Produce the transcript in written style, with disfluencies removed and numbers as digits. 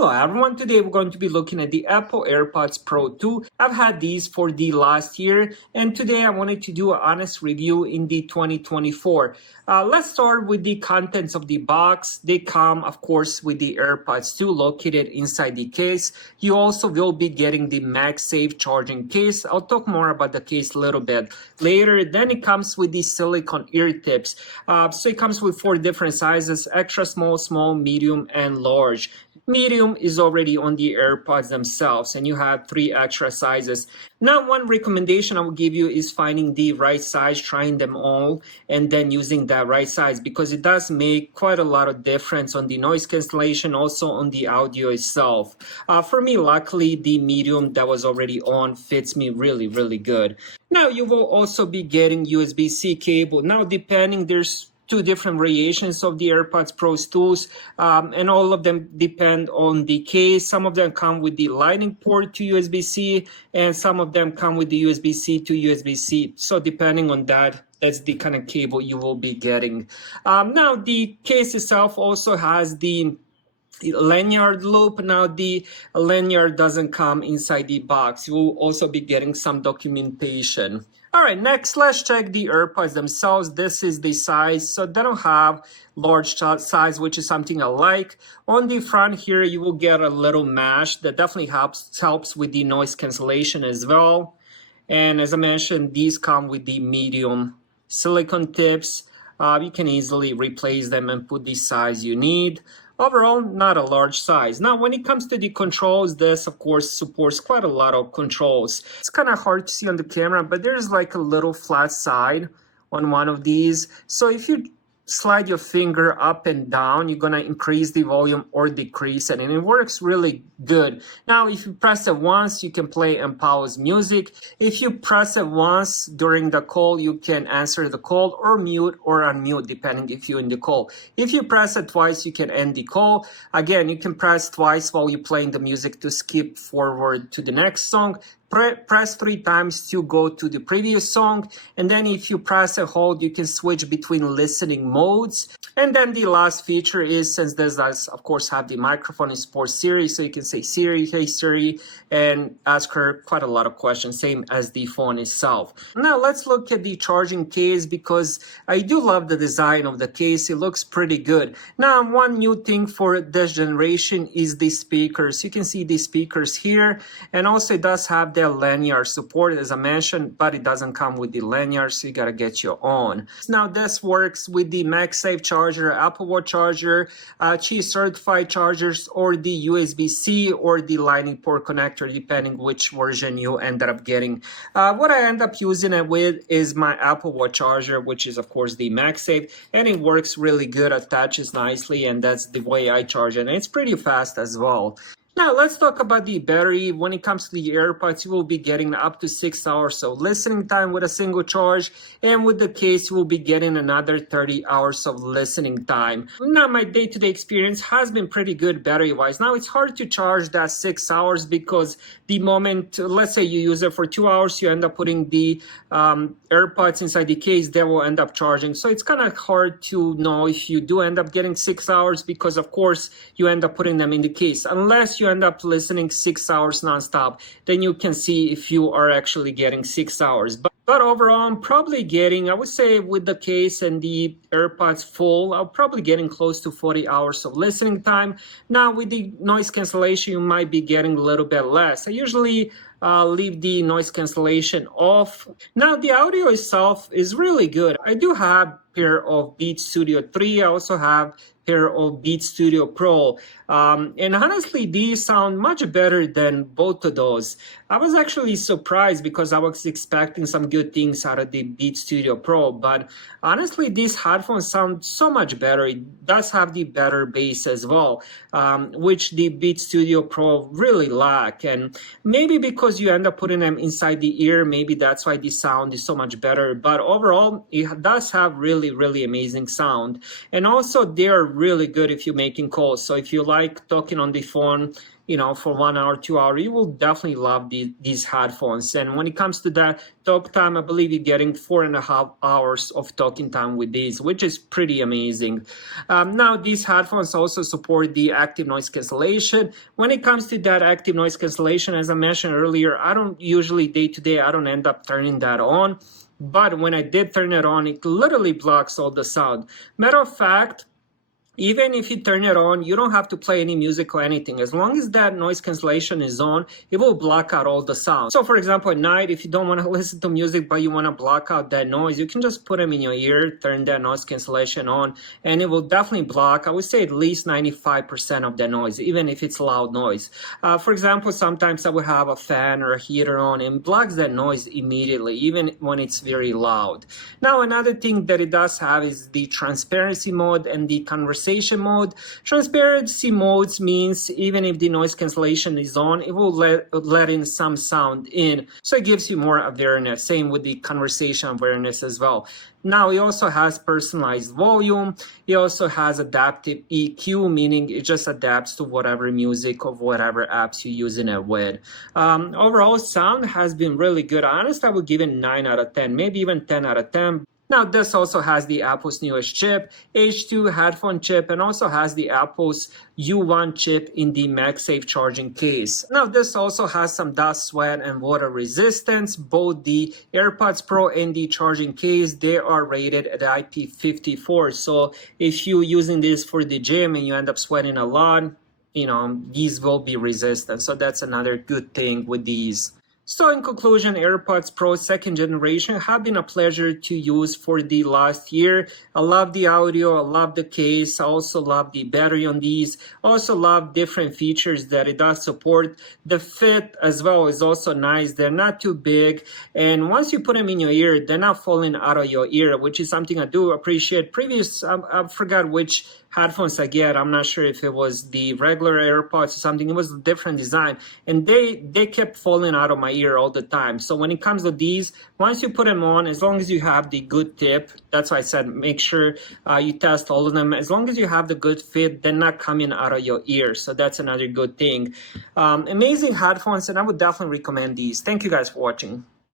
Hello everyone, today we're going to be looking at the Apple AirPods Pro 2. I've had these for the last year and today I wanted to do an honest review in the 2024. Let's start with the contents of the box. They come of course with the AirPods 2 located inside the case. You also will be getting the MagSafe charging case. I'll talk more about the case a little bit later. Then it comes with the silicone ear tips. So it comes with 4 different sizes: extra small, small, medium, and large. Medium is already on the AirPods themselves and you have 3 extra sizes. Now, one recommendation I will give you is finding the right size, trying them all, and then using that right size because it does make quite a lot of difference on the noise cancellation, also on the audio itself. For me, luckily, the medium that was already on fits me really, really good. Now, you will also be getting USB-C cable. Now, depending, there's 2 different variations of the AirPods Pro 2s, and all of them depend on the case. Some of them come with the Lightning port to USB-C, and some of them come with the USB-C to USB-C. So depending on that, that's the kind of cable you will be getting. Now, the case itself also has the lanyard loop. Now, the lanyard doesn't come inside the box. You will also be getting some documentation. All right, next, let's check the AirPods themselves. This is the size. So they don't have large size, which is something I like. On the front here, you will get a little mesh that definitely helps with the noise cancellation as well. And as I mentioned, these come with the medium silicone tips. You can easily replace them and put the size you need. Overall, not a large size. Now, when it comes to the controls, this, of course, supports quite a lot of controls. It's kind of hard to see on the camera, but there's like a little flat side on one of these. So if you slide your finger up and down, you're going to increase the volume or decrease it, and it works really good. Now, if you press it once, you can play and pause music. If you press it once during the call, you can answer the call or mute or unmute, depending if you're in the call. If you press it twice, you can end the call. Again, you can press twice while you're playing the music to skip forward to the next song. Press 3 times to go to the previous song, and then if you press and hold, you can switch between listening modes. And then the last feature is, since this does of course have the microphone, it supports Siri, so you can say Siri, hey Siri, and ask her quite a lot of questions, same as the phone itself. Now let's look at the charging case because I do love the design of the case. It looks pretty good. Now, one new thing for this generation is the speakers. You can see the speakers here, and also it does have the lanyard support, as I mentioned, but it doesn't come with the lanyard, so you gotta get your own. Now, this works with the MagSafe charger, Apple Watch charger, Qi certified chargers, or the USB-C or the Lightning port connector, depending which version you ended up getting. What I end up using it with is my Apple Watch charger, which is of course the MagSafe, and it works really good, attaches nicely, and that's the way I charge it, and it's pretty fast as well. Now, let's talk about the battery. When it comes to the AirPods, you will be getting up to 6 hours of listening time with a single charge, and with the case, you will be getting another 30 hours of listening time. Now, my day-to-day experience has been pretty good battery-wise. Now, it's hard to charge that 6 hours because the moment, let's say you use it for 2 hours, you end up putting the AirPods inside the case, they will end up charging. So it's kind of hard to know if you do end up getting 6 hours because, of course, you end up putting them in the case. Unless you end up listening 6 hours nonstop, then you can see if you are actually getting 6 hours. But overall, I'm probably getting, I would say with the case and the AirPods full, I'm probably getting close to 40 hours of listening time. Now, with the noise cancellation, you might be getting a little bit less. I usually leave the noise cancellation off. Now, the audio itself is really good. I do have a pair of Beats Studio 3. I also have pair of Beats Studio Pro. And honestly, these sound much better than both of those. I was actually surprised because I was expecting some good things out of the Beats Studio Pro, but honestly, these headphones sound so much better. It does have the better bass as well, which the Beats Studio Pro really lack. And maybe because you end up putting them inside the ear, maybe that's why the sound is so much better. But overall, it does have really, really amazing sound. And also, they're really good if you're making calls. So if you like talking on the phone, for 1 hour, 2 hour, you will definitely love these headphones. And when it comes to that talk time, I believe you're getting 4.5 hours of talking time with these, which is pretty amazing. Now, these headphones also support the active noise cancellation. When it comes to that active noise cancellation, as I mentioned earlier, I don't usually day to day, I don't end up turning that on. But when I did turn it on, it literally blocks all the sound. Matter of fact, even if you turn it on, you don't have to play any music or anything. As long as that noise cancellation is on, it will block out all the sound. So for example, at night, if you don't want to listen to music, but you want to block out that noise, you can just put them in your ear, turn that noise cancellation on, and it will definitely block, I would say, at least 95% of the noise, even if it's loud noise. For example, sometimes I would have a fan or a heater on and blocks that noise immediately, even when it's very loud. Now, another thing that it does have is the transparency mode and the conversation mode. Transparency modes means even if the noise cancellation is on, it will let in some sound in. So it gives you more awareness. Same with the conversation awareness as well. Now, it also has personalized volume. It also has adaptive EQ, meaning it just adapts to whatever music or whatever apps you're using it with. Overall, sound has been really good. Honestly, I would give it 9 out of 10, maybe even 10 out of 10. Now, this also has the Apple's newest chip, H2 headphone chip, and also has the Apple's U1 chip in the MagSafe charging case. Now, this also has some dust, sweat, and water resistance. Both the AirPods Pro and the charging case, they are rated at IP54. So if you're using this for the gym and you end up sweating a lot, these will be resistant. So that's another good thing with these. So in conclusion, AirPods Pro 2nd generation have been a pleasure to use for the last year. I love the audio, I love the case, I also love the battery on these. I also love different features that it does support. The fit as well is also nice. They're not too big. And once you put them in your ear, they're not falling out of your ear, which is something I do appreciate. I forgot which headphones I get. I'm not sure if it was the regular AirPods or something. It was a different design. And they kept falling out of my ear all the time. So when it comes to these, once you put them on, as long as you have the good tip, that's why I said make sure you test all of them. As long as you have the good fit, they're not coming out of your ear. So that's another good thing. Amazing headphones, and I would definitely recommend these. Thank you guys for watching.